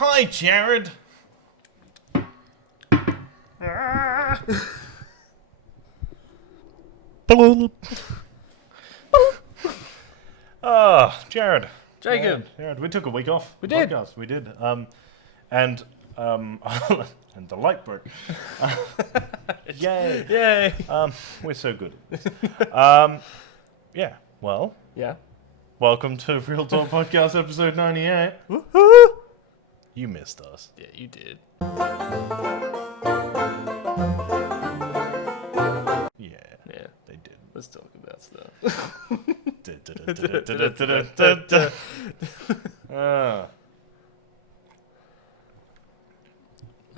Hi, Jared. Jared. Jacob. Jared, we took a week off. We did. Podcast. We did. And the light broke. Yay. Yay. We're so good. Yeah. Well, Yeah. welcome to Real Talk Podcast episode 98. Woohoo! You missed us. Yeah, you did. Yeah, Yeah. they did. Let's talk about stuff.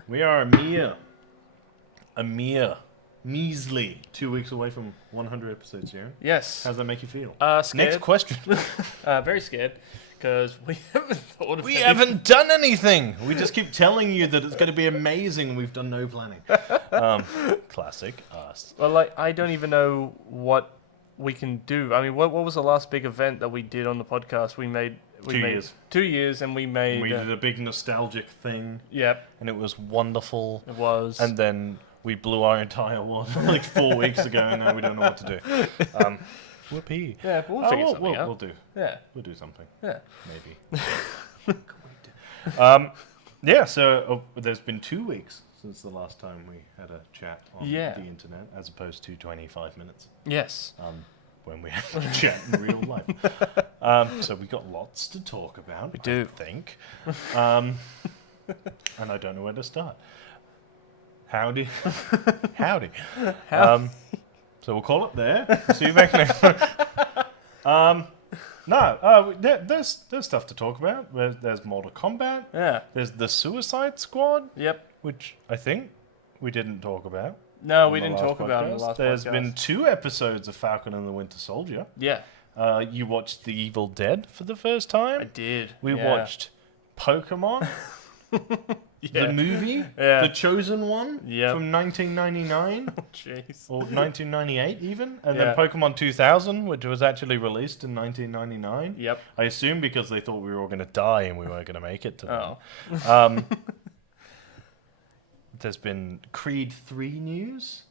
We are a mere measly 2 weeks away from 100 episodes here. Yes. How's that make you feel? Scared. Next question. Very scared because we haven't thought of We anything. haven't done anything. We just keep telling you that it's going to be amazing. We've done no planning. Classic us. Well, like, I don't even know what we can do. I mean, what was the last big event that we did on the podcast? We made 2 years. 2 years, and we made. We did a big nostalgic thing, Yep, and it was wonderful. it was. And then we blew our entire one like 4 weeks ago, and now we don't know what to do. Whoopee. yeah, but we'll figure something we'll out. do. Yeah, We'll do something. yeah. Maybe. Yeah, so there's been 2 weeks since the last time we had a chat on Yeah. the internet, as opposed to 25 minutes Yes. when we had a chat in real life. So we got lots to talk about, We do. I think. And I don't know where to start. Howdy. Howdy. So we'll call it there. See you back next time. There's stuff to talk about. There's Mortal Kombat. Yeah. There's the Suicide Squad, Yep. which I think we didn't talk about. No, on we the didn't last talk about it in the podcast. last There's podcast. been 2 episodes of Falcon and the Winter Soldier. Yeah, You watched The Evil Dead for the first I time. did. We yeah. watched Pokemon, Yeah. the movie, Yeah. The Chosen One Yep. from 1999. Jeez. Or 1998 even, and Yeah. then Pokemon 2000, which was actually released in 1999. Yep. I assume because they thought we were all going to die and we weren't going to make it to them. Oh. There's been Creed 3 news.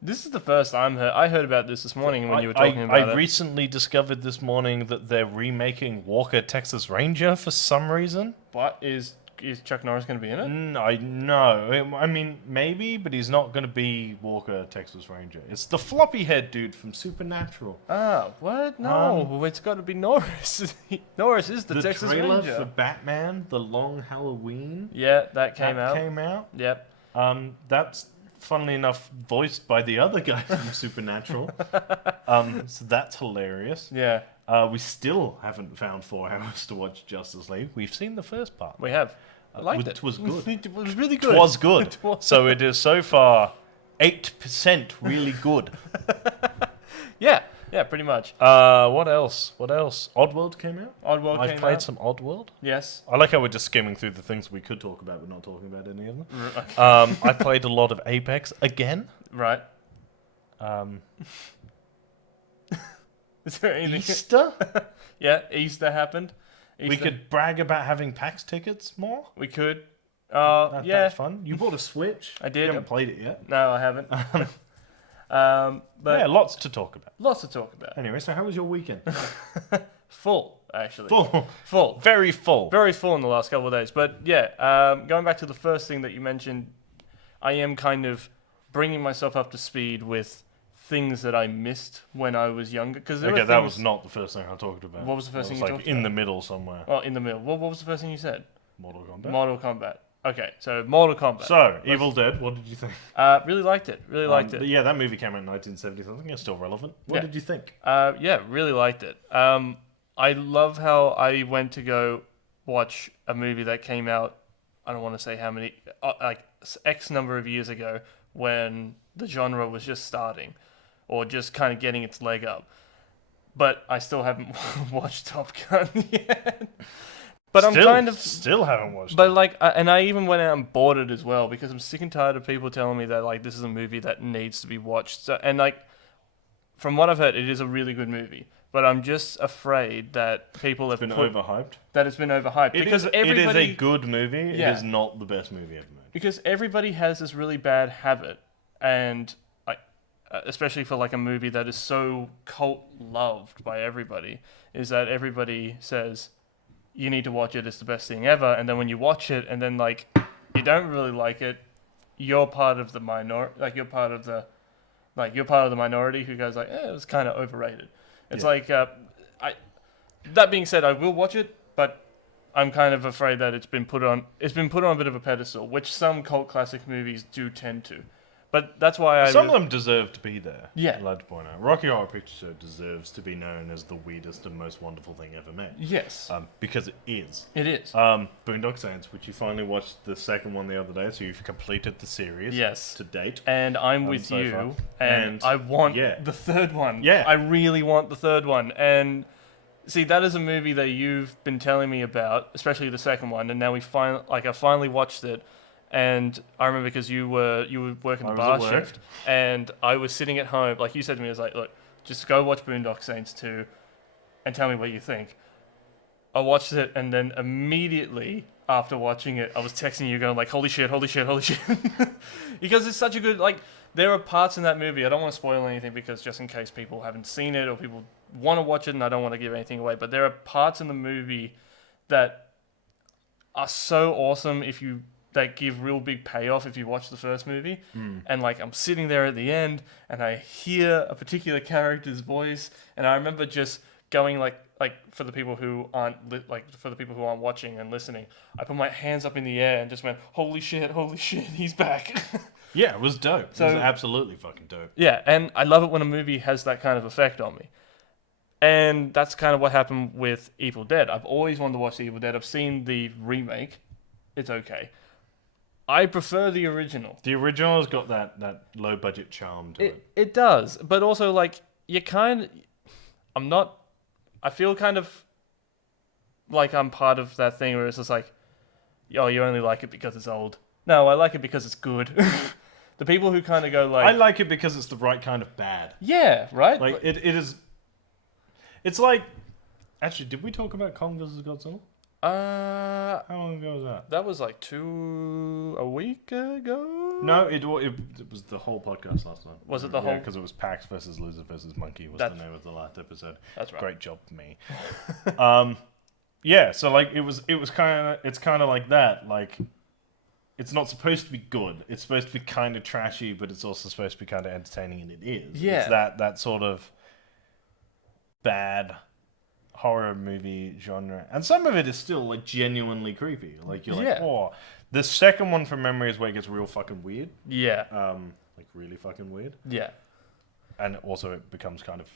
This is the first I heard about this morning when you were talking about I it. recently discovered this morning that they're remaking Walker, Texas Ranger for some reason. But is Chuck Norris going to be in it? I know. I mean, maybe, but he's not going to be Walker, Texas Ranger. It's the floppy head dude from Supernatural. Ah, what? No, it's got to be Norris. Norris is the Texas trailer Ranger. for Batman, The Long Halloween, Yeah, that came came out. out. Yep. That's funnily enough voiced by the other guy from Supernatural. So that's hilarious. Yeah, We still haven't found 4 hours to watch Justice League. We've seen the first part. we have. I liked Which it. was good. It was really good. It was good. It was. So it is so far 8% really good. Yeah, pretty much. What else? Oddworld came out. Oddworld I've came played out. some Oddworld. Yes. I like how we're just skimming through the things we could talk about, but not talking about any of them. Okay. I played a lot of Apex again. Right. Is there anything? Easter. Yeah, Easter happened. We Easter. could brag about having PAX tickets more. We could. Yeah, Yeah. that's fun. You bought a Switch. I did. You haven't played it yet. No, I haven't. But Yeah, lots to talk about. lots to talk about. Anyway, so how was your weekend? Full, actually. Full. Very full. Very full in the last couple of days. But yeah, going back to the first thing that you mentioned, I am kind of bringing myself up to speed with things that I missed when I was younger. Okay, that was not the first thing I talked about. What was the first thing you like talked in about? the middle somewhere. Oh, in the middle. What was the first thing you said? Mortal Kombat. Mortal Kombat. Okay, so Mortal Kombat. So, Evil Dead, what did you think? Really liked it. Really liked it. Yeah, that movie came out in 1970 something. It's still relevant. What Yeah. did you think? Yeah, really liked it. I love how I went to go watch a movie that came out, I don't want to say how many, like X number of years ago when the genre was just starting or just kind of getting its leg up. But I still haven't watched Top Gun yet. But I'm kind of still haven't watched But it. like, and I even went out and bought it as well because I'm sick and tired of people telling me that like this is a movie that needs to be watched. So, and like, from what I've heard, it is a really good movie. but I'm just afraid that people have Been put overhyped. that it's been overhyped because It is everybody a good movie. Yeah. It is not the best movie ever made. because everybody has this really bad habit, and especially for like a movie that is so cult loved by everybody, is that everybody says you need to watch it, it's the best thing ever, and then when you watch it and then like you don't really like it, you're part of the you're part of the minority who goes like, it was kind of overrated. It's like that being said, I will watch it, but I'm kind of afraid that it's been put on a bit of a pedestal, which some cult classic movies do tend to. But that's why Some of them deserve to be there. Yeah. I'd like to point out. Rocky Horror Picture Show deserves to be known as the weirdest and most wonderful thing ever made. Yes. Because it is. It is. Boondock Saints, which you finally watched the second one the other day, so you've completed the series. Yes. To date. And I'm with so you, far. and I want the third one. Yeah. I really want the third one. And see, that is a movie that you've been telling me about, especially the second one, and now I finally watched it. And I remember because you were working the bar shift, and I was sitting at home. Like you said to me, I was like, "Look, just go watch Boondock Saints 2, and tell me what you think." I watched it, and then immediately after watching it, I was texting you, going like, "Holy shit, holy shit, holy shit!" Because it's such a good There are parts in that movie. I don't want to spoil anything because just in case people haven't seen it or people want to watch it, and I don't want to give anything away. But there are parts in the movie that are so awesome that give real big payoff if you watch the first movie. And I'm sitting there at the end and I hear a particular character's voice, and I remember just going like for the people who aren't watching and listening, I put my hands up in the air and just went, holy shit, he's back. Yeah, it was dope. So, it was absolutely fucking dope. Yeah, and I love it when a movie has that kind of effect on me. And that's kind of what happened with Evil Dead. I've always wanted to watch the Evil Dead. I've seen the remake. It's okay. I prefer the original. The original has got that low budget charm to it. It does, but also I feel kind of like I'm part of that thing where it's just like, oh, you only like it because it's old. No, I like it because it's good. The people who kind of go like, I like it because it's the right kind of bad. Yeah, right? It is. It's like, actually, did we talk about Kong vs. Godzilla? How long ago was that? That was a week ago? No, it was the whole podcast last night. Was it the whole? Because it was Pax versus Lizard versus Monkey was the name of the last episode. That's right. Great job, me. Yeah, so it's kind of like that. Like, it's not supposed to be good. It's supposed to be kind of trashy, but it's also supposed to be kind of entertaining, and it is. Yeah. It's that sort of bad horror movie genre, and some of it is still genuinely creepy. You're like, oh. The second one from memory is where it gets real fucking weird. Yeah. Really fucking weird. Yeah. And also it becomes kind of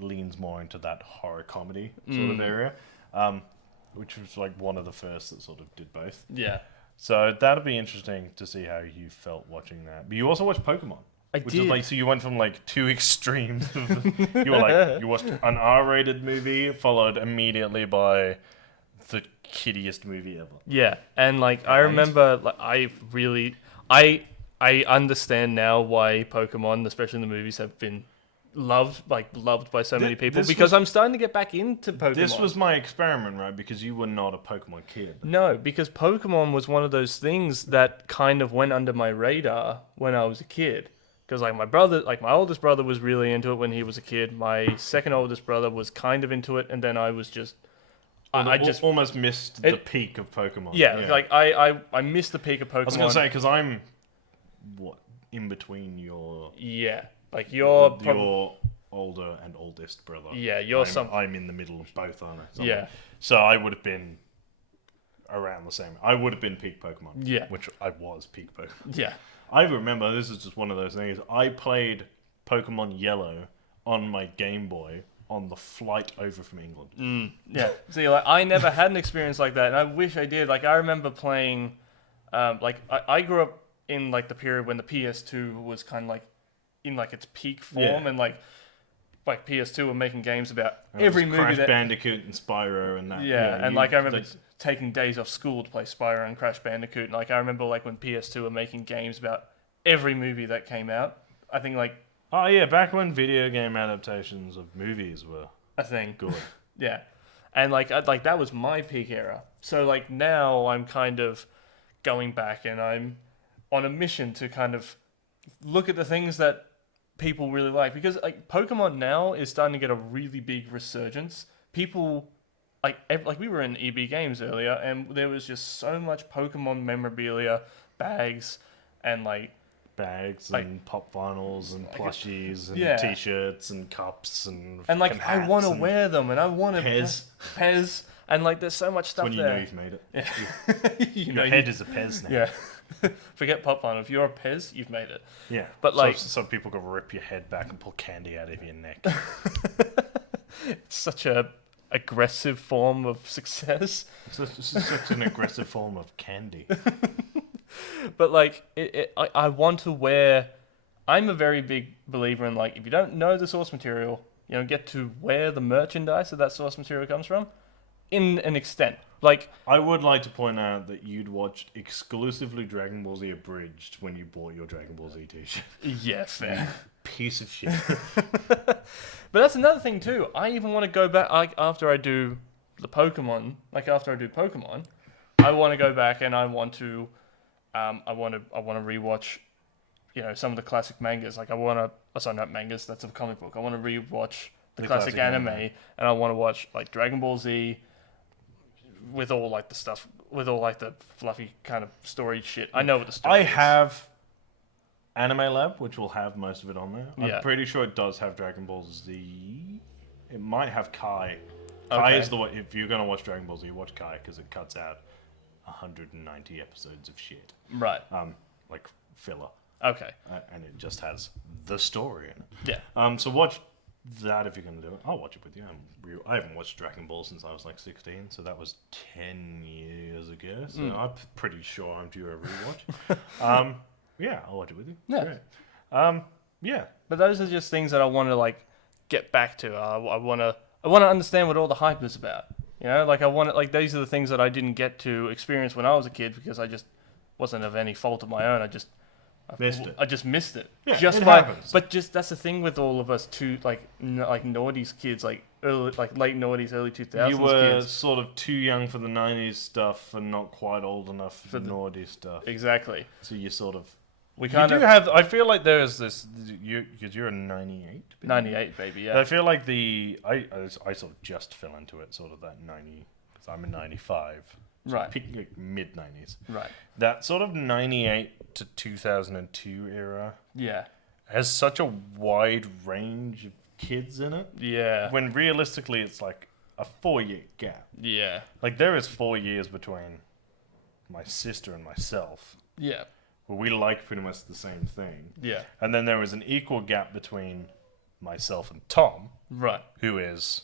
leans more into that horror comedy sort of area, which was one of the first that sort of did both. Yeah. So that'll be interesting to see how you felt watching that. But you also watched Pokemon. I did. So you went from two extremes. You watched an R-rated movie followed immediately by the kiddiest movie ever. Yeah, and I remember, I understand now why Pokemon, especially in the movies, have been loved by so many people because I'm starting to get back into Pokemon. This was my experiment, right? Because you were not a Pokemon kid. No, because Pokemon was one of those things that kind of went under my radar when I was a kid. Because my oldest brother was really into it when he was a kid. My second oldest brother was kind of into it, and then I was just, I just almost missed the peak of Pokemon. Yeah. I missed the peak of Pokemon. I was gonna say because I'm in between your you're older and oldest brother. Yeah, I'm in the middle of both, aren't I? Yeah. So I would have been around the same. I would have been peak Pokemon. Yeah. Which I was peak Pokemon. Yeah. I remember, this is just one of those things, I played Pokemon Yellow on my Game Boy on the flight over from England. Yeah. See, I never had an experience like that, and I wish I did. I remember playing, I grew up in the period when the PS2 was kind of in its peak form, and PS2 were making games about every movie. Crash Bandicoot and Spyro and that. Yeah, and I remember taking days off school to play Spyro and Crash Bandicoot. And I remember when PS2 were making games about every movie that came out. I think oh yeah, back when video game adaptations of movies were a thing. Good. Yeah. And like that was my peak era. So like now I'm kind of going back and I'm on a mission to kind of look at the things that people really like, because like Pokemon now is starting to get a really big resurgence. People like we were in EB Games earlier and there was just so much Pokemon memorabilia, bags and bags and pop vinyls and plushies and yeah. t-shirts and cups and like hats I want to wear them and I want to Pez and like there's so much stuff when you there. know you've made it. Yeah. Your head is a Pez now. Yeah. Forget pop vinyl. If you're a Pez, you've made it. Yeah. But like so people can rip your head back and pull candy out of your neck. It's such a aggressive form of success. It's such an aggressive form of candy. But like I want to wear. I'm a very big believer in like if you don't know the source material, you don't get to wear the merchandise that source material comes from, in an extent. Like I would like to point out that you'd watched exclusively Dragon Ball Z Abridged when you bought your Dragon Ball Z t-shirt. Yeah, fair. Piece of shit. But that's another thing too. I even want to go back after I do Pokemon, I want to go back and I want to rewatch, some of the classic mangas. Like sorry, not mangas. That's a comic book. I want to rewatch the classic anime, and I want to watch like Dragon Ball Z with all like the stuff, with all like the fluffy kind of story shit. I know what the story is. I have Anime Lab, which will have most of it on there. Yeah. I'm pretty sure it does have Dragon Ball Z. It might have Kai. Kai is the one. If you're gonna watch Dragon Ball Z, watch Kai because it cuts out 190 episodes of shit. Right. Like filler. Okay. And it just has the story in Yeah. it. So watch that if you're gonna do it. I'll watch it with you. I haven't watched Dragon Ball since I was like 16, so that was 10 years ago. So I'm pretty sure I'm due a rewatch. Yeah, I'll watch it with you. Yeah. Great. Yeah. But those are just things that I want to like get back to. I want to understand what all the hype is about. Like I want to, like these are the things that I didn't get to experience when I was a kid because I just wasn't of any fault of my own. I just missed it. Yeah, just it by, happens. But just that's the thing with all of us too, like noughties kids, like late noughties, early 2000s. You were kids. sort of too young for the 90s stuff and not quite old enough for the naughty stuff. Exactly. So you sort of. I feel like there's this. Because you're a 98. 98, baby, yeah. I feel like I sort of just fell into it, sort of that 90. Because I'm a 95. So right. Like mid 90s. Right. That sort of 98 to 2002 era. Yeah. Has such a wide range of kids in it. Yeah. When realistically it's like a 4-year gap. Yeah. Like there is 4 years between my sister and myself. Yeah. Where we like pretty much the same thing. Yeah. And then there was an equal gap between myself and Tom. Right. Who is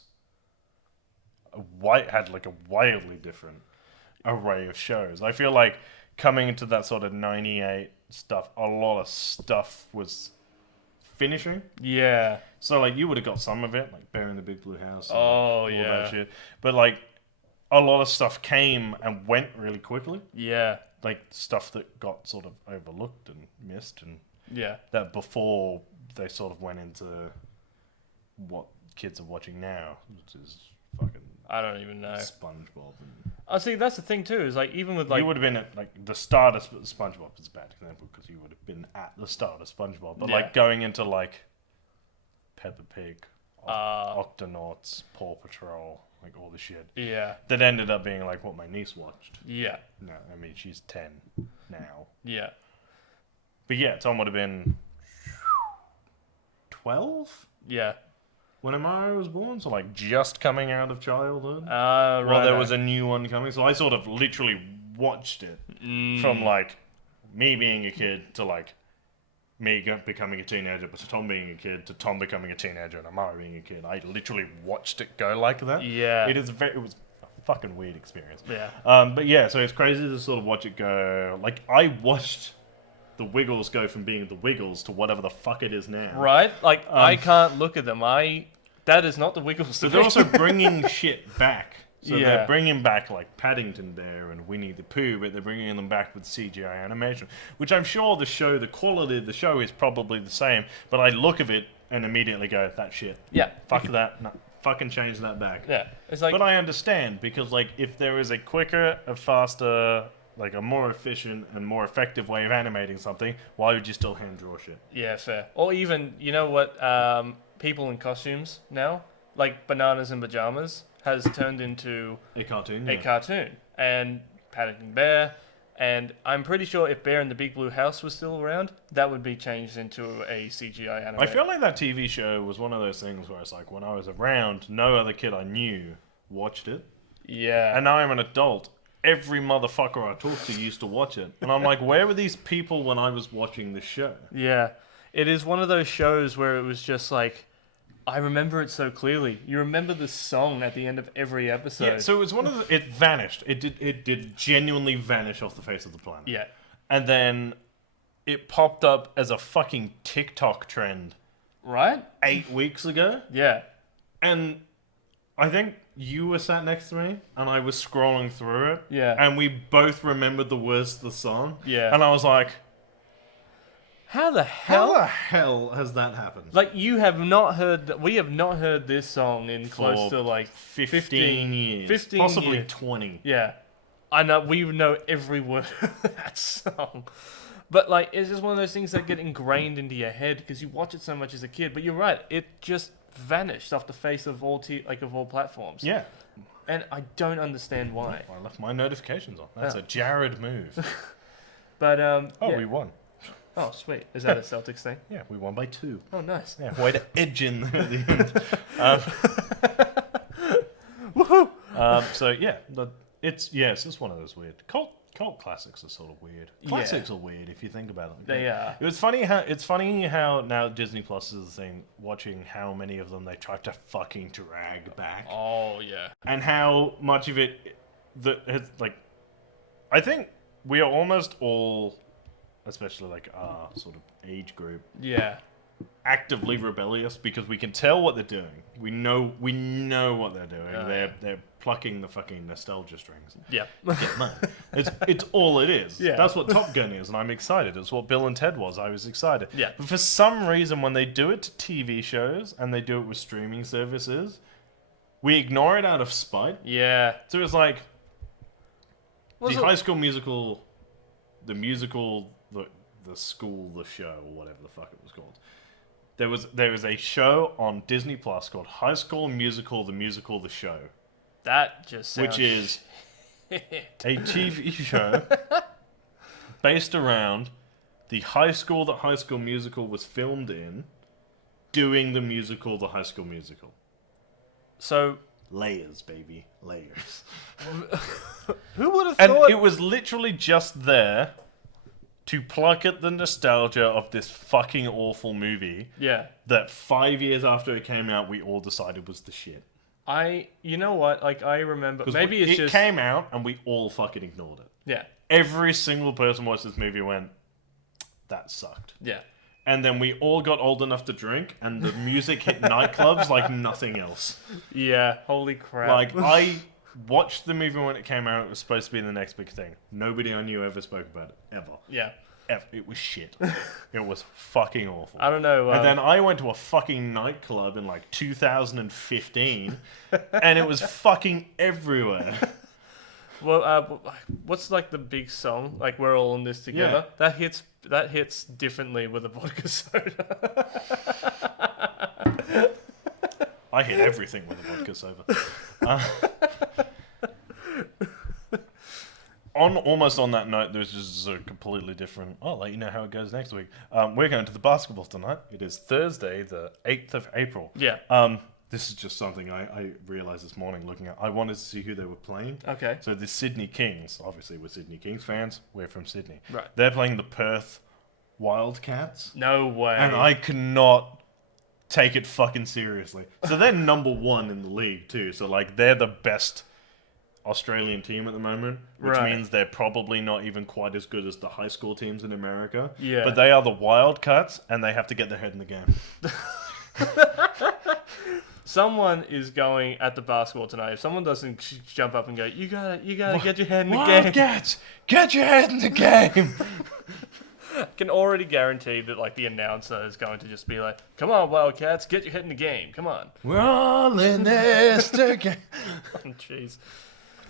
had like a wildly different array of shows. I feel like coming into that sort of 98 stuff, a lot of stuff was finishing. Yeah. So like you would have got some of it, like Bear in the Big Blue House. And all that shit. But like a lot of stuff came and went really quickly. Yeah. Like stuff that got sort of overlooked and missed, and yeah, that before they sort of went into what kids are watching now, which is fucking. I don't even know. SpongeBob. See, that's the thing too. Is like even with like you would have been at like the start of SpongeBob is a bad example because you would have been at the start of SpongeBob, but like going into like Peppa Pig, Octonauts, Paw Patrol. Like all the shit. Yeah. That ended up being like what my niece watched. Yeah. No, I mean she's 10 now. Yeah. But yeah, Tom would have been 12? Yeah. When Amara was born, so like just coming out of childhood. Right. Well, there was a new one coming, so I sort of literally watched it from like me being a kid to like me becoming a teenager, but to Tom being a kid, to Tom becoming a teenager, and Amara being a kid. I literally watched it go like that. Yeah. It was a fucking weird experience. Yeah. But yeah, so it's crazy to sort of watch it go. Like, I watched the Wiggles go from being the Wiggles to whatever the fuck it is now. Right? Like, I can't look at them. That is not the Wiggles. So they're also bringing shit back. So yeah. they're bringing back like Paddington Bear and Winnie the Pooh, but they're bringing them back with CGI animation, which I'm sure the quality of the show is probably the same, but I look at it and immediately go, that shit. Yeah. Fuck that. No. fucking change that back. Yeah, it's like. But I understand, because, like, if there is a quicker, a faster, like, a more efficient and more effective way of animating something, why would you still hand draw shit? Yeah, fair. Or even, you know what, people in costumes now, like Bananas in Pajamas, has turned into A cartoon, a cartoon. And Paddington Bear, and I'm pretty sure if Bear in the Big Blue House was still around, that would be changed into a CGI anime. I feel like that TV show was one of those things where it's like, when I was around, no other kid I knew watched it. Yeah. And now I'm an adult. Every motherfucker I talked to used to watch it. And I'm like, where were these people when I was watching this show? Yeah. It is one of those shows where it was just like, I remember it so clearly. You remember the song at the end of every episode. Yeah, so it was one of the... It vanished. It did genuinely vanish off the face of the planet. Yeah. And then it popped up as a fucking TikTok trend. Right? 8 weeks ago. Yeah. And I think you were sat next to me, and I was scrolling through it. Yeah. And we both remembered the words of the song. Yeah. And I was like... How the hell? How the hell has that happened? Like, you have not heard... We have not heard this song in For close to, like... 15 years. 15 possibly years. 20. Yeah. I know, we know every word of that song. But, like, it's just one of those things that get ingrained into your head because you watch it so much as a kid. But you're right, it just vanished off the face of all of all platforms. Yeah. And I don't understand why. I left my notifications on. That's Oh. a Jared move. But, Oh, yeah. we won. Oh, sweet. Is that a Celtics thing? Yeah, we won by 2. Oh, nice. Yeah, way to edge in there at the end. Woohoo! So yeah, it's just one of those weird cult classics are sort of weird. Classics are weird if you think about it. They are. It's funny how now Disney Plus is the thing. Watching how many of them they tried to fucking drag back, Oh, yeah. and how much of it it's like. I think we are almost all, especially like our sort of age group, Yeah. actively rebellious because we can tell what they're doing. We know what they're doing. Oh, They're plucking the fucking nostalgia strings. Yeah. Get money. It's all it is. Yeah. That's what Top Gun is, and I'm excited. It's what Bill and Ted was. I was excited. Yeah. But for some reason, when they do it to TV shows and they do it with streaming services, we ignore it out of spite. Yeah. So it's like Was the it- High School Musical, the musical, the school, the show, or whatever the fuck it was called. There was a show on Disney Plus called High School Musical, the show, That just sounds... which is shit. a TV show based around the high school that High School Musical was filmed in, doing the musical, the High School Musical. So, Layers, baby, layers. who would have And thought... it was literally just there to pluck at the nostalgia of this fucking awful movie Yeah. that 5 years after it came out, we all decided was the shit. You know what? Like, I remember... 'Cause Maybe it's it just... came out and we all fucking ignored it. Yeah. Every single person watched this movie and went, that sucked. Yeah. And then we all got old enough to drink, and the music hit nightclubs like nothing else. Yeah. Holy crap. Like, I watched the movie when it came out. It was supposed to be the next big thing. Nobody I knew ever spoke about it. Ever. Yeah. It was shit. It was fucking awful. I don't know. And then I went to a fucking nightclub in like 2015, and it was fucking everywhere. Well, what's like the big song? Like, we're all in this together. That hits differently with a vodka soda. I hit everything with a vodka soda. Almost on that note, there's just a completely different... I'll let you know how it goes next week. We're going to the basketball tonight. It is Thursday, the 8th of April. Yeah. This is just something I realised this morning looking at. I wanted to see who they were playing. Okay. So the Sydney Kings, obviously we're Sydney Kings fans. We're from Sydney. Right. They're playing the Perth Wildcats. No way. And I cannot take it fucking seriously. So they're number 1 in the league too. So like they're the best Australian team at the moment, which Right. means they're probably not even quite as good as the high school teams in America. Yeah. But they are the Wildcats, and they have to get their head in the game. Someone is going at the basketball tonight. If someone doesn't jump up and go, you gotta get your head in the game. Wildcats, get your head in the game. I can already guarantee that like the announcer is going to just be like, "Come on, Wildcats, get your head in the game. Come on." We're all in this together. Oh, jeez.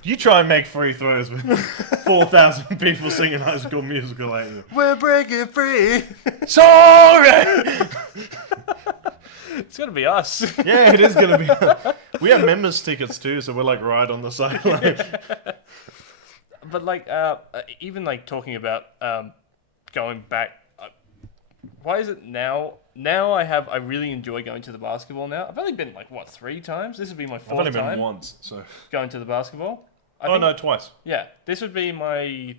You try and make free throws with 4,000 people singing High School Musical at you. We're breaking free. Sorry! It's gonna be us. Yeah, it is going to be. We have members' tickets too, so we're like right on the sideline. But like, even like talking about going back. Why is it now? Now I really enjoy going to the basketball. Now I've only been like 3 times. This would be my 4th I've only time been once, so. going to the basketball. No, twice. Yeah, this would be my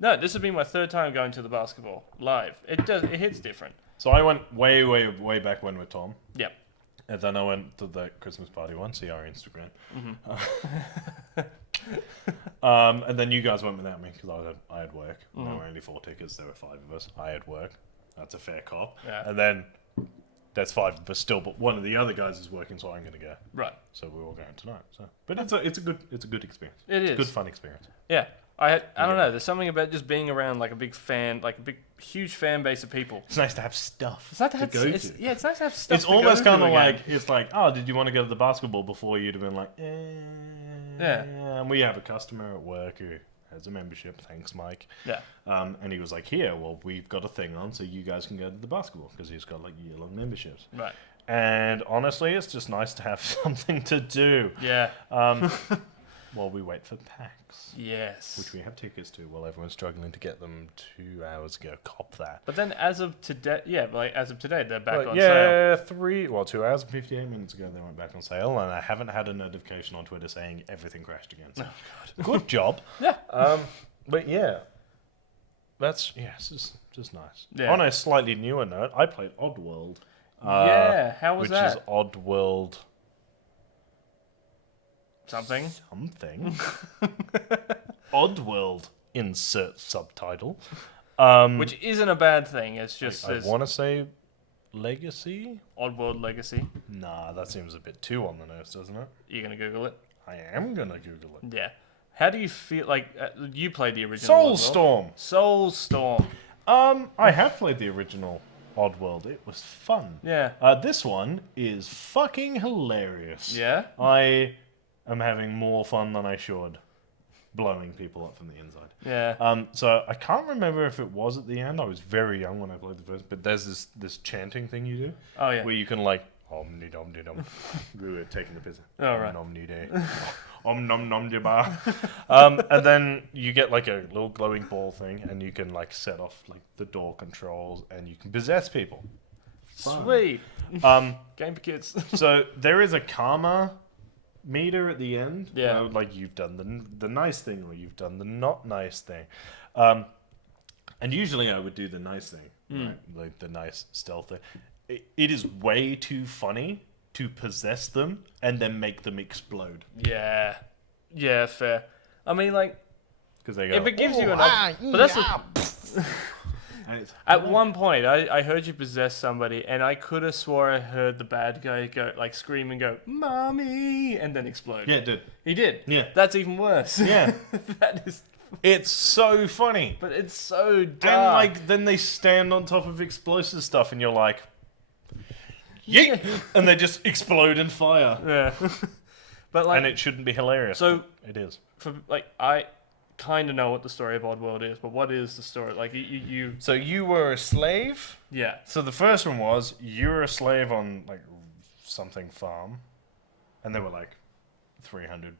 3rd time going to the basketball live. It hits different. So I went way back when with Tom. Yep. And then I went to the Christmas party one, see our Instagram. And then you guys went without me because I had work. There were only 4 tickets, there were 5 of us. I had work. That's a fair cop. Yeah. And then there's 5 of us still, but one of the other guys is working, so I'm going to go. Right. So we're all going tonight. So, but it's a good experience. It's a good fun experience. Yeah. I don't know. There's something about just being around like a big fan, like a huge fan base of people. It's nice to have stuff It's nice to go to. Yeah, it's nice to have stuff. It's to almost go kind to of again. like, it's like, oh, did you want to go to the basketball before? You'd have been like, Yeah. And we have a customer at work who has a membership. Thanks, Mike. Yeah. And he was like, here, well, we've got a thing on, so you guys can go to the basketball because he's got like year-long memberships. Right. And honestly, it's just nice to have something to do. Yeah. While we wait for PAX. Yes. Which we have tickets to while everyone's struggling to get them 2 hours ago. Cop that. But then as of today, they're back on sale. Yeah, 2 hours and 58 minutes ago they went back on sale, and I haven't had a notification on Twitter saying everything crashed again. So good job. Yeah. But yeah, it's just nice. Yeah. On a slightly newer note, I played Oddworld. Yeah, how was that? Which is Oddworld Something. Oddworld, insert subtitle. Which isn't a bad thing. It's just I want to say Legacy? Oddworld Legacy. Nah, that seems a bit too on the nose, doesn't it? You're going to Google it? I am going to Google it. Yeah. How do you feel like you played the original Soulstorm! Soulstorm. I have played the original Oddworld. It was fun. Yeah. This one is fucking hilarious. Yeah? I am having more fun than I should blowing people up from the inside. Yeah. So I can't remember if it was at the end. I was very young when I played the first, but there's this chanting thing you do. Oh, yeah. Where you can like, om dom de dom. We were taking the piss. Oh, right. Om de day. Om nom nom de bar. And then you get like a little glowing ball thing, and you can like set off like the door controls, and you can possess people. Sweet. Game for kids. So there is a karma meter at the end. Yeah. Like you've done the nice thing, or you've done the not nice thing. And usually I would do the nice thing, right? Like the nice stealth thing. It is way too funny to possess them and then make them explode. Yeah. Yeah, fair. I mean, like, Because they go, if it gives you an option. But that's at one point, I heard you possess somebody, and I could have swore I heard the bad guy go, like, scream and go, "Mommy!" and then explode. Yeah, it did. He did. Yeah. That's even worse. Yeah. That is. It's so funny. But it's so dark. And, like, then they stand on top of explosive stuff, and you're like, yeet! And they just explode and fire. Yeah. But, like. And it shouldn't be hilarious. So. It is. For, like, I kind of know what the story of Oddworld is, but what is the story? Like, you. So you were a slave? Yeah. So the first one was, you were a slave on, like, something farm. And there were, like, 300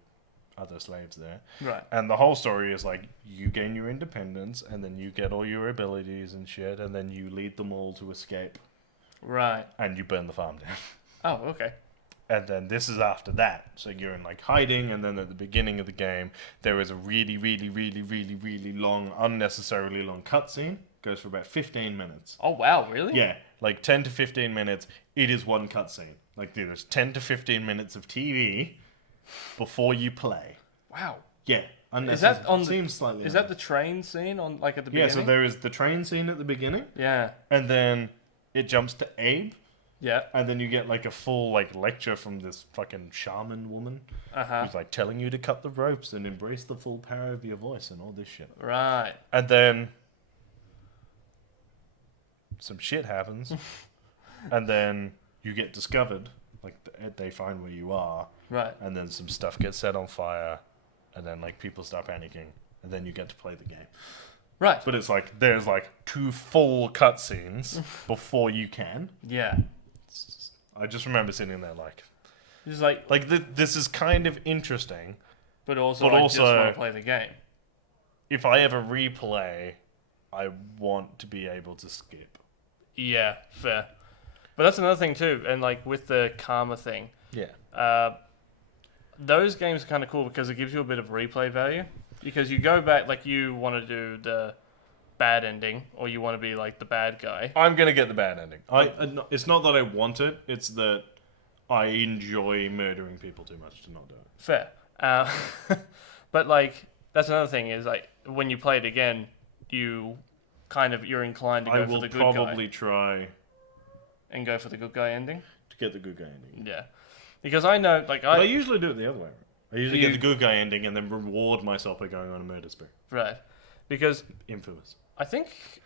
other slaves there. Right. And the whole story is, like, you gain your independence, and then you get all your abilities and shit, and then you lead them all to escape. Right. And you burn the farm down. Oh, okay. And then this is after that. So you're in, like, hiding, and then at the beginning of the game, there is a really, really, really, really, really long, unnecessarily long cutscene. Goes for about 15 minutes. Oh, wow, really? Yeah, like 10 to 15 minutes. It is one cutscene. Like, there's 10 to 15 minutes of TV before you play. Wow. Yeah. Is that on Seems slightly. Is that the train scene on, like, at the beginning? Yeah, so there is the train scene at the beginning. Yeah. And then it jumps to Abe. Yeah. And then you get, like, a full, like, lecture from this fucking shaman woman. Uh-huh. Who's, like, telling you to cut the ropes and embrace the full power of your voice and all this shit. Right. And then some shit happens, and then you get discovered. Like they find where you are, Right. and then some stuff gets set on fire, and then like people start panicking, and then you get to play the game. Right. But it's like there's like 2 full cutscenes before you can. Yeah. I just remember sitting there like Just like this is kind of interesting. but also But I also- just want to play the game. If I ever replay, I want to be able to skip. Yeah, fair. But that's another thing too, and like with the karma thing, Yeah. those games are kind of cool because it gives you a bit of replay value. Because you go back, like you want to do the bad ending, or you want to be like the bad guy. I'm gonna get the bad ending. It's not that I want it. It's that I enjoy murdering people too much to not do it. Fair. But like that's another thing is like when you play it again, you're inclined to I go for will the good probably guy try and go for the good guy ending. to get the good guy ending. Yeah, because I know like I usually do it the other way. I usually You- get the good guy ending and then reward myself by going on a murder spree. right because Infamous. I think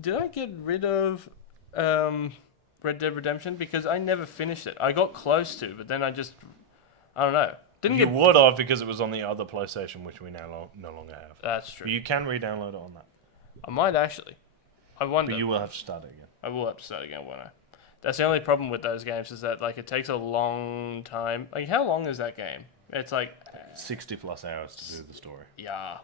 did I get rid of Red Dead Redemption because I never finished it. I got close to, but then I don't know. Didn't You get. would have because it was on the other PlayStation, which we now no longer have. That's true. You can re-download it on that, I might actually. I wonder. but you will have to start it again. I will have to start again, won't I? That's the only problem with those games is that like it takes a long time. Like how long is that game? It's like 60+ hours to do the story yeah.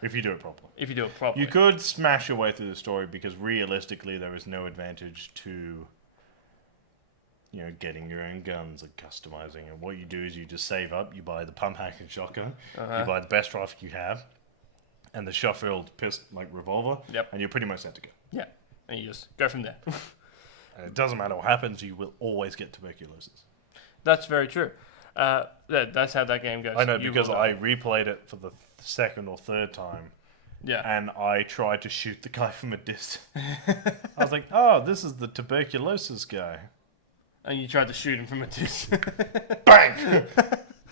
if you do it properly. If you do it properly. You could smash your way through the story because realistically there is no advantage to getting your own guns and customizing. And what you do is you just save up, you buy the pump action shotgun, you buy the best rifle you have, and the shot-filled revolver, Yep. and you're pretty much set to go. Yeah. And you just go from there. And it doesn't matter what happens, you will always get tuberculosis. That's very true. That's how that game goes. I know You because will I die. replayed it for the second or third time, Yeah. and I tried to shoot the guy from a distance. I was like, oh, this is the tuberculosis guy. And you tried to shoot him from a distance. Bang!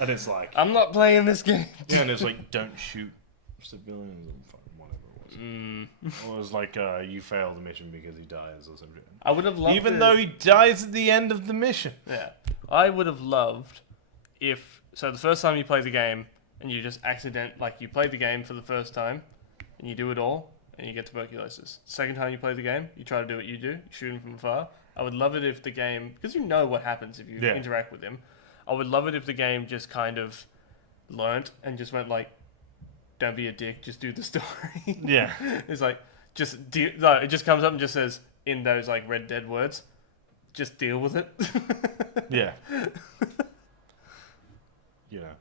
And it's like, I'm not playing this game. yeah, and it's like, don't shoot civilians and fucking whatever it was. Or it was like, you fail the mission because he dies or something. I would have loved Even though he dies at the end of the mission. Yeah. I would have loved if... So the first time you play the game and you just you play the game for the first time and you do it all and you get tuberculosis. Second time you play the game, you try to do what you do, you shoot him from afar. I would love it if the game... Because you know what happens if you interact with him. I would love it if the game just kind of learnt and just went like, don't be a dick, just do the story. Yeah. It's like, it just comes up and just says, in those like Red Dead words, just deal with it. Yeah.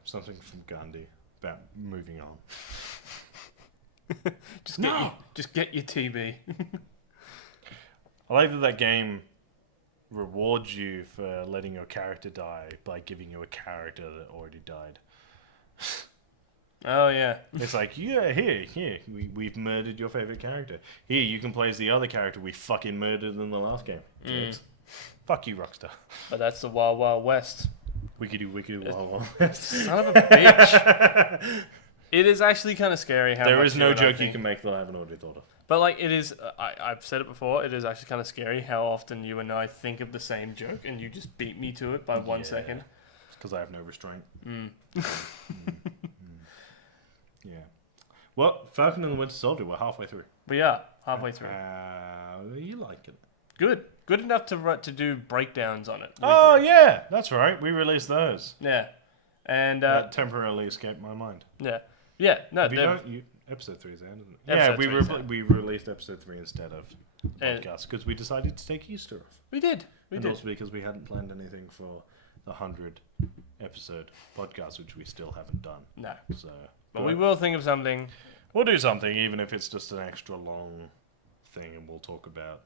Something from Gandhi about moving on. Just get your TB. I like that game rewards you for letting your character die by giving you a character that already died. Oh yeah. It's like, yeah, here, we've murdered your favorite character. Here, you can play as the other character we fucking murdered in the last game. Jerks. Fuck you, Rockstar. But that's the Wild Wild West. Wickedy, wow, wow. Son of a bitch. It is actually kind of scary how There much is no and I joke you think- can make that I haven't already thought of. But like it is, I've said it before. It is actually kind of scary how often you and I think of the same joke and you just beat me to it by 1 second. It's because I have no restraint. Yeah. Well, Falcon and the Winter Soldier, we're halfway through. But yeah, halfway through. You like it? Good enough to do breakdowns on it. Oh, yeah, that's right. We released those. Yeah, and That temporarily escaped my mind. yeah. No, Have you they're- don't, episode 3 is out, isn't it? Episode Yeah, three is out. we released episode 3 instead of And- podcast because we decided to take Easter off. we did. And also because we hadn't planned anything for the 100 episode podcast, which we still haven't done. No, So, but we will think of something. We'll do something, even if it's just an extra long thing, and we'll talk about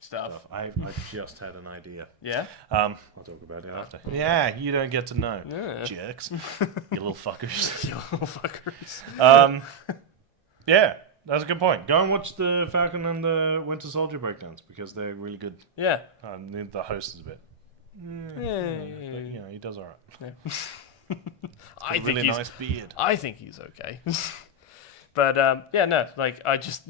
Stuff. stuff. I just had an idea. Yeah. I'll talk about it after. Yeah, you don't get to know, Yeah. jerks, you little fuckers. You little fuckers. Yeah, that's a good point. Go and watch the Falcon and the Winter Soldier breakdowns because they're really good. Yeah. The host is a bit. But, he does alright. I think Really he's. nice beard. I think he's okay. But yeah, no, like I just,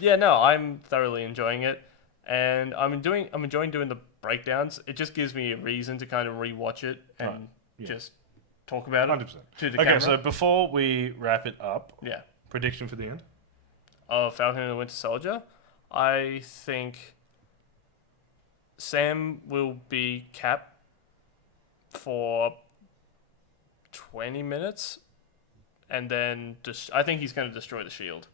yeah, no, I'm thoroughly enjoying it, and I'm enjoying doing the breakdowns. It just gives me a reason to kind of rewatch it and just talk about it 100%. to the Okay, camera. so before we wrap it up, Yeah, prediction for the end? Falcon and the Winter Soldier. I think Sam will be Cap for 20 minutes, and then I think he's going to destroy the shield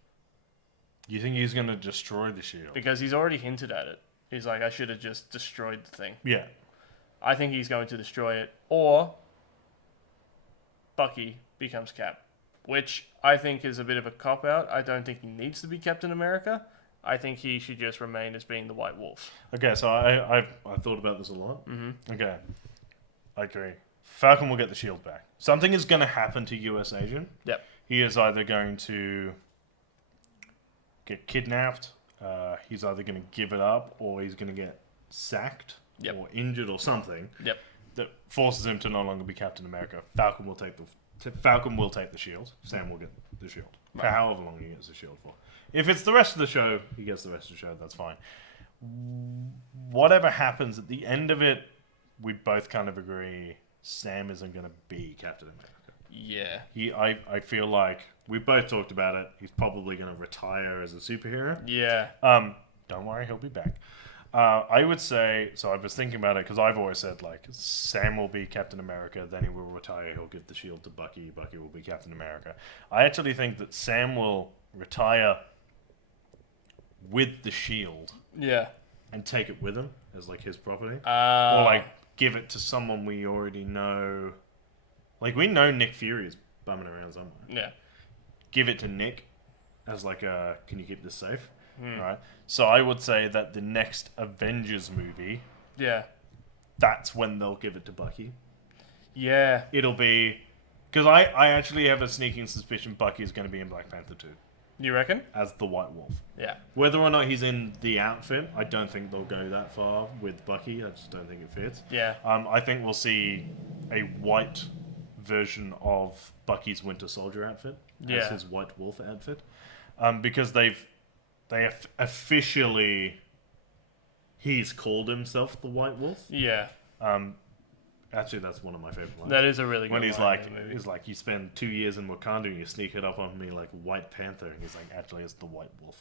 You think he's going to destroy the shield? because he's already hinted at it. He's like, I should have just destroyed the thing. Yeah. I think he's going to destroy it, or Bucky becomes Cap, which I think is a bit of a cop out. I don't think he needs to be Captain America. I think he should just remain as being the White Wolf. Okay, so I've thought about this a lot. Mm-hmm. Okay, I agree. Falcon will get the shield back. Something is going to happen to US Agent. Yep. He is either going to get kidnapped, he's either going to give it up, or he's going to get sacked or injured or something. Yep. That forces him to no longer be Captain America. Falcon will take the shield. Sam will get the shield. For however long he gets the shield for. If it's the rest of the show, he gets the rest of the show. That's fine. Whatever happens at the end of it, we both kind of agree Sam isn't going to be Captain America. Yeah. I feel like we both talked about it. He's probably going to retire as a superhero. Yeah. Don't worry, he'll be back. I would say, so I was thinking about it because I've always said like Sam will be Captain America, then he will retire, he'll give the shield to Bucky, Bucky will be Captain America. I actually think that Sam will retire with the shield and take it with him as like his property. Or like give it to someone we already know. Like we know Nick Fury is bumming around somewhere. Yeah. Give it to Nick as like a, can you keep this safe? Right. So I would say that the next Avengers movie, that's when they'll give it to Bucky. Yeah. It'll be, because I actually have a sneaking suspicion Bucky is going to be in Black Panther 2. You reckon? As the White Wolf. Yeah. Whether or not he's in the outfit, I don't think they'll go that far with Bucky. I just don't think it fits. Yeah. I think we'll see a white version of Bucky's Winter Soldier outfit as his White Wolf outfit. Because they have officially, he's called himself the White Wolf. Yeah. Actually, that's one of my favorite lines. That is a really good when he's line like, he's like, you spend 2 years in Wakanda and you sneak it up on me like White Panther, and he's like, actually, it's the White Wolf.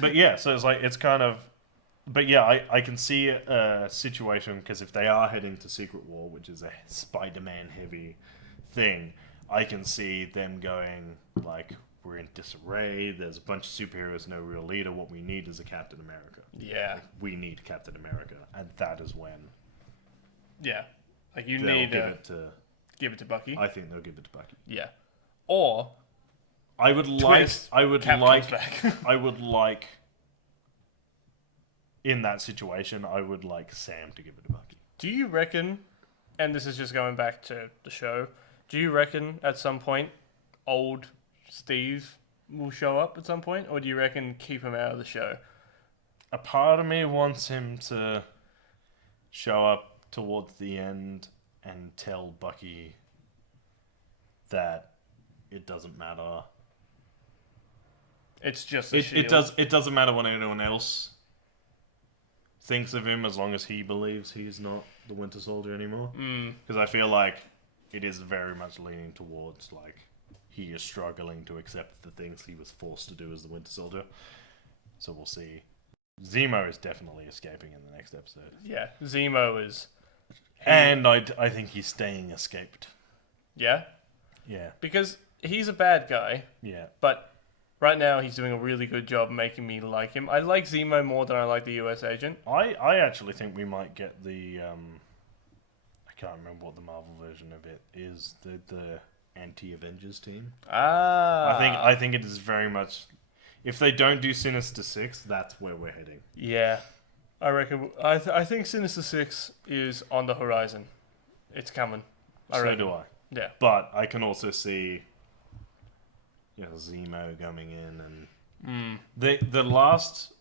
But yeah, so it's like, it's kind of, but yeah, I can see a situation because if they are heading to Secret War, which is a Spider-Man heavy thing, I can see them going like, we're in disarray. There's a bunch of superheroes, no real leader. What we need is a Captain America. Yeah. Like, we need Captain America, and that is when. Yeah. Like you they'll need give it to Bucky. I think they'll give it to Bucky. Yeah. Or I would Cap like. comes back. I would like. In that situation, I would like Sam to give it to Bucky. Do you reckon? And this is just going back to the show. Do you reckon at some point, old Steve will show up at some point, or do you reckon keep him out of the show? A part of me wants him to show up towards the end and tell Bucky that it doesn't matter. It's just a shield. It doesn't matter what anyone else thinks of him as long as he believes he's not the Winter Soldier anymore. Because I feel like it is very much leaning towards like he is struggling to accept the things he was forced to do as the Winter Soldier. So we'll see. Zemo is definitely escaping in the next episode. Yeah, Zemo is. And I think he's staying escaped. Yeah? Yeah. Because he's a bad guy. Yeah. But right now he's doing a really good job making me like him. I like Zemo more than I like the US agent. I actually think we might get the I can't remember what the Marvel version of it is. The anti-Avengers team. I think it is very much. If they don't do Sinister Six, that's where we're heading. Yeah, I reckon. I think Sinister Six is on the horizon. It's coming. So do I. Yeah. But I can also see, Zemo coming in and the last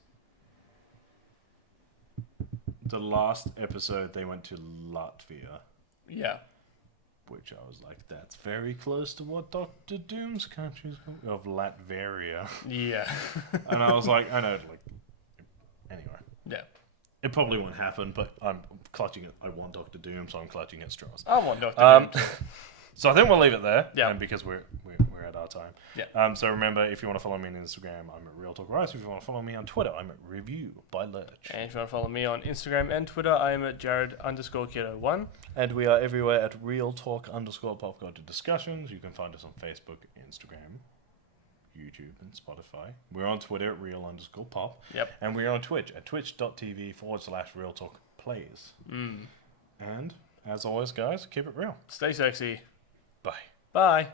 episode they went to Latvia. Yeah. which I was like, that's very close to what Doctor Doom's country's of Latveria. Yeah. And I was like, I know, like, anyway. Yeah. It probably won't happen, but I'm clutching it. I want Doctor Doom, so I'm clutching at straws. I want Doctor Doom. So I think we'll leave it there. Yeah. Because we're at our time. Yeah. So remember, if you want to follow me on Instagram, I'm at Real Talk Rice. If you want to follow me on Twitter, I'm at Review by Lurch. And if you want to follow me on Instagram and Twitter, I am at Jared_Kiddo1. And we are everywhere at Real Talk_Pop Culture Discussions. You can find us on Facebook, Instagram, YouTube, and Spotify. We're on Twitter at Real_Pop. Yep. And we're on Twitch at twitch.tv/Real Talk Plays. And as always, guys, keep it real. Stay sexy. Bye. Bye.